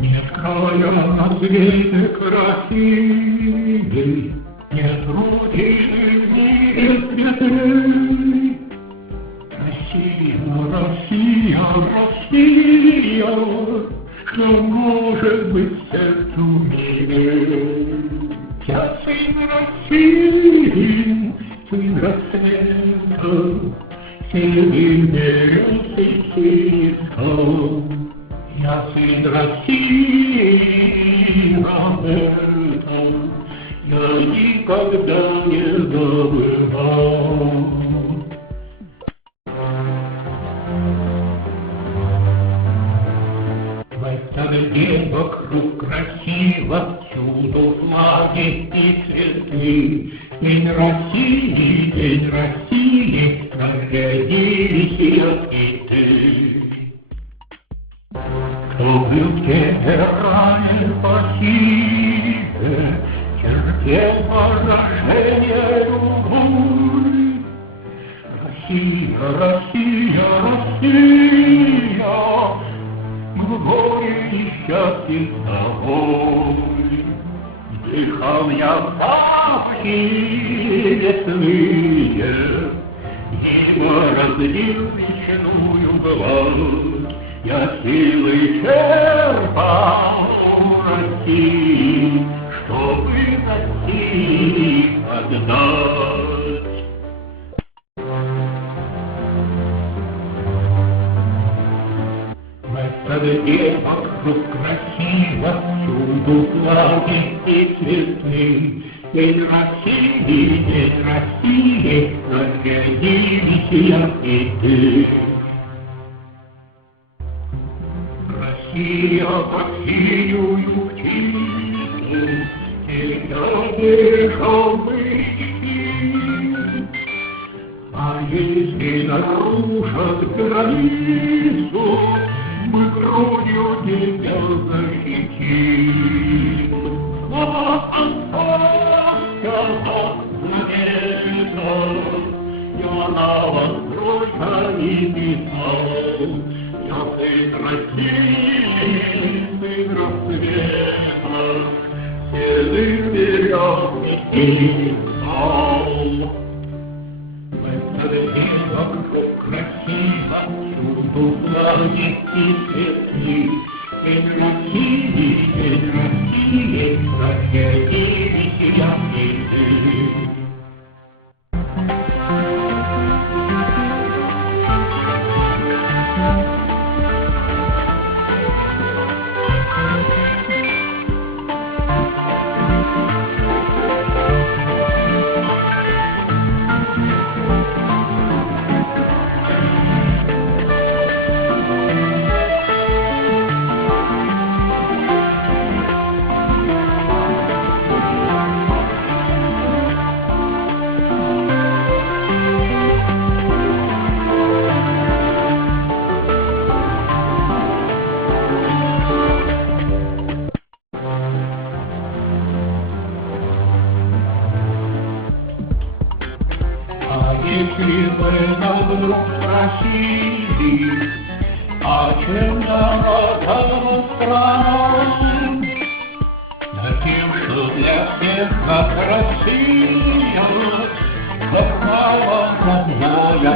Нет края на свете красивей, нет родины в мире святой. Россия, Россия, Россия, что может быть сердцу милей? Я сын России, сын рассвета, сильнее сестер. Я сын России, Роберта, я никогда не забывал. В этот день вокруг красиво, всюду флаги и цветы. День России, нарядились и ты. Кто был в генерале спасибо, терпел поражение любой. Россия, Россия, Россия, мы в горе и счастье с тобой. Вдыхал я запахи лесные, его разлил лесную глазь. Я силы черпал у России, чтобы России отдать. В этот день вокруг красиво, всюду флаги и цветы. День России, нарядились я и ты. Россия под синюю птицу, тебя бежал мышки. А если нарушат границу, мы грудью тебя защитим. Я на вас бросали писал. Я сын России, сын рассвета, силы вперед и стал. В этот день вокруг красиво, всюду флаги и цветы. День России, нарядились я и ты. Если бы нас вдруг спросили, а чем народом страна? Да тем, что для всех, как Россия, попала родная